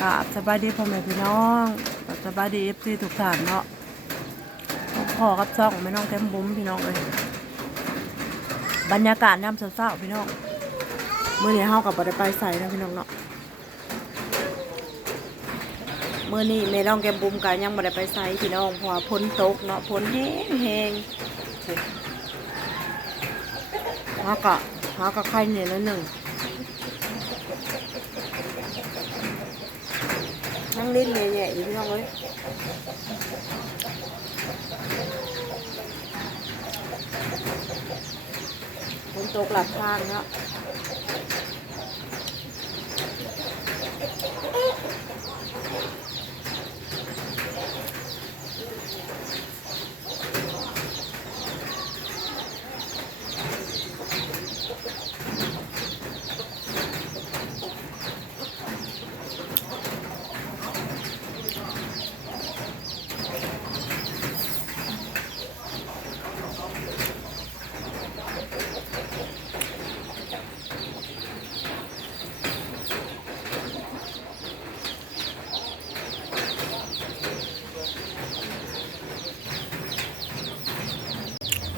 กราบสบายดีพ่อแม่พี่น้องสบายดีเอฟซีทุกท่านเนาะพ่อกับซ่องแม่น้องแก้มบุ้มพี่น้องเลยบรรยากาศย่ำเศร้าๆพี่น้องเมื่อนี้เฮากับบ่ได้ไปใส่นะพี่น้องเนาะเมื่อนี้แม่น้องแก้มบุ้มกันยังบ่ได้ไปใส่พี่น้องเพราะพ้นตกเนาะพ้นแห้งแห้งเฮาก็เฮาก็ไข่เนี่ยล้วหนึ่ง นั่งเล่นแย่ๆอยู่พี่น้องเอ้ยฝนตกหลับทางเนาะ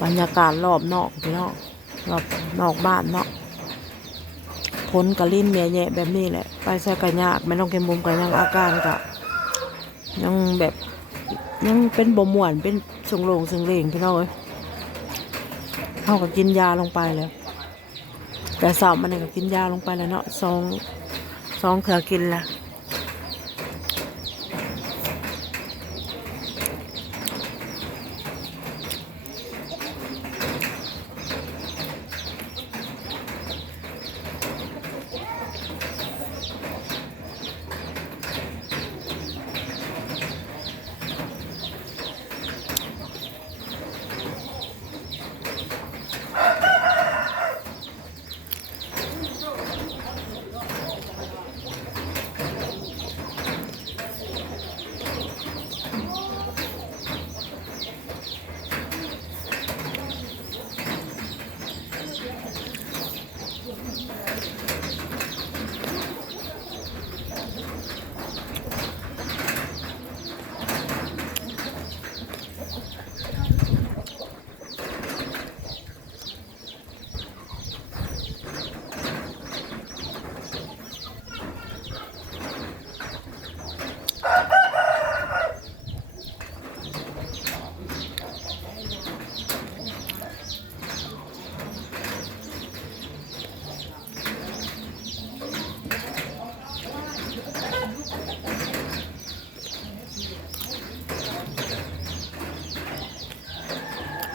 บ รรยากาศรอบนอกพี่น้องรอบนอกบ้านเนาะพ้นกระลิ้นแย่ๆแบบนี้แหละ ไปใส่กระยากไม่ต้องเก็มบุมกันยังอาการกะยังแบบยังเป็นบ่มวนเป็นสงโลงสงเลงพี่น้องเอ้ยเขาก็กินยาลงไปแล้วแต่สาวมันก็กินยาลงไปแล้วเนาะสองสองเถื่อกินละ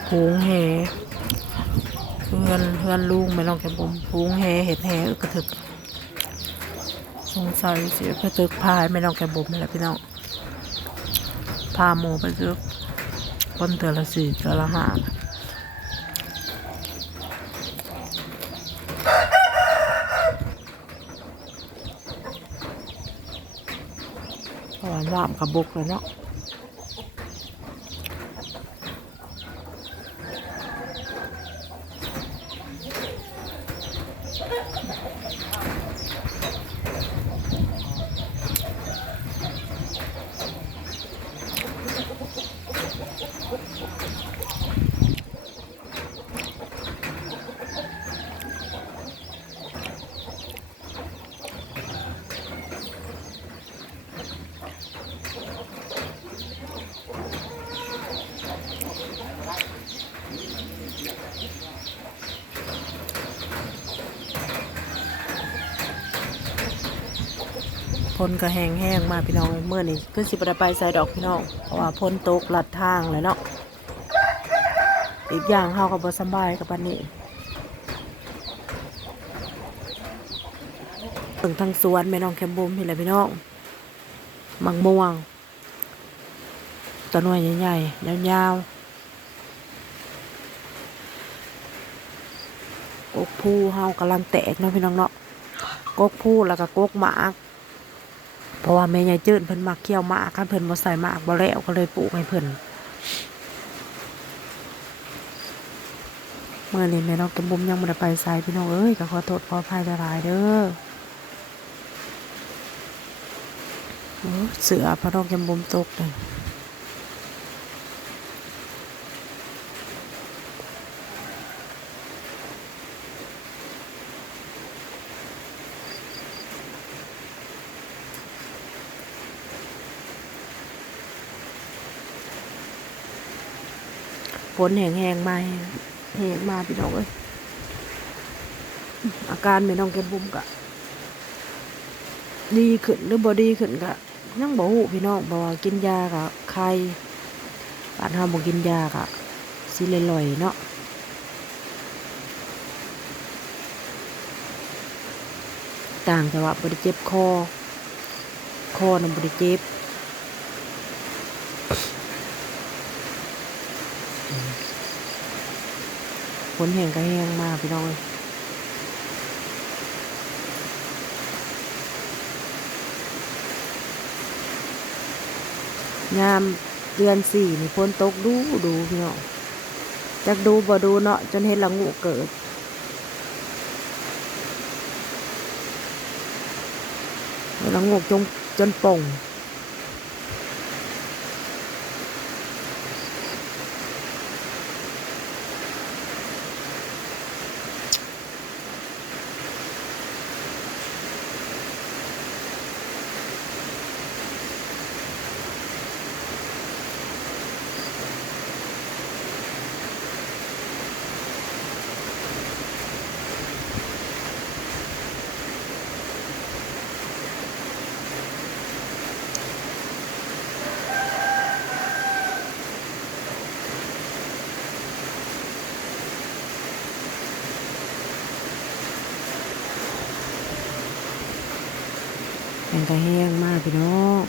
ผูงแหเพื่อนเพื่อนลุงไม่ลองแกบุมผูงแหเห็ดแหกระถึกสงสัยเสียกระถึกพายไม่ลองแกบุมนี่แหละพี่น้องพาหมูไปซึกคนเตือละสี่เตือละห้าเพราะว่านกระบกเลยเนาะ พ้นก็แห้งแห้งมาพี่น้องเมื่อนี้ขึ้นสิบได้ไปใส่ดอกพี่น้องเพราะว่าพ้นตกหลัดทางเลยเนาะอีกอย่างเฮากับบสบายกับปันนี้ถึงทางสวนแม่น้องแคมบุมพี่แหละพี่น้องมังม่วงตัวหน่วยใหญ่ๆยาวๆกกผู้เฮากำลังแตกเนาะพี่น้องเนาะกกผู้แล้วก็กกหมาก ราะว่าแม่ยายจืดเพิ่นมักเคี่ยวมากคันเพิ่นบ่ใส่มากบ่แล้วก็เลยปลูกให้เพิ่นเมื่อนี้แม่น้องกำบุมยังบ่ได้ไปใส่พี่น้องเอ้ยก็ขอโทษขออภัยหลายๆเด้อเสือพระนกยำบมตกเลย ฝนแห้งมาแห้งแห้งมาพี่น้องเอ้ยอาการไม่น้องแกมบุมกะดีขึ้นหรือบ่ดีขึ้นกะยังบ่ฮู้พี่น้องบอกว่ากินยากะไข้บ้านเฮาบ่กินยากะสิลอยเนาะต่างแต่ว่าบ่ได้เจ็บคอ คอน่ะบ่ได้เจ็บ ฝนแห้งก็แห้งมากพี่น้องเอ้ยยามเดือนสี่นี่ฝนตกดูดูพี่น้องจักดูบ่ดูเนาะจนเห็นละงูเกิดละงูจงจนป่ง แห้งก็แห้งมากพี่น้อง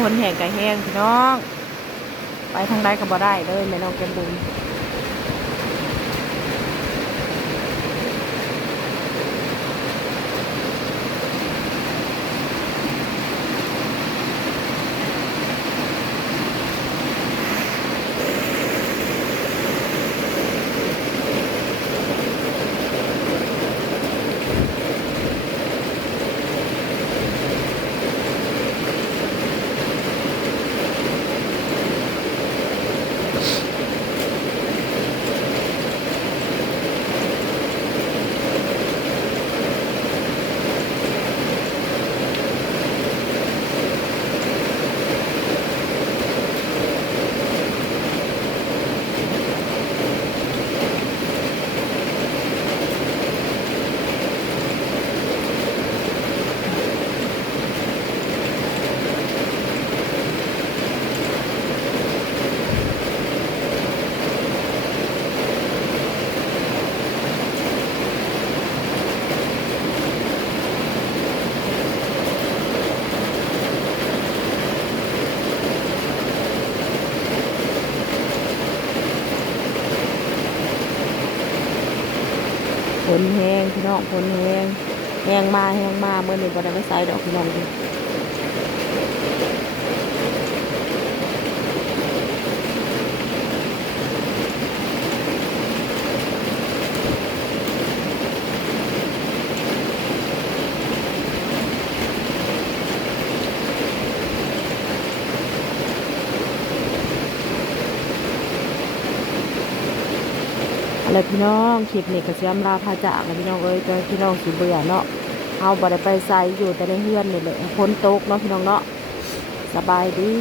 ฝนแห้งกับแห้งพี่น้อง ไปทางใดก็บ่ได้เลยแม่น้องแกมบุญ องฝนแห้งแห้งมาแห้งมาเมื่อหนี้บ่ได้ไปใส่ดอกพี่น้องดิ อะไรพี่น้องคลิปนี้ก็สิอำลาพาจากแล้วพี่น้องเอ้ยก็พี่น้องสิเบื่อเนาะเอาบ่ได้ไปใส่อยู่แต่ในเฮือนนี่แหละฝนตกเนาะพี่น้องเนาะสบายดี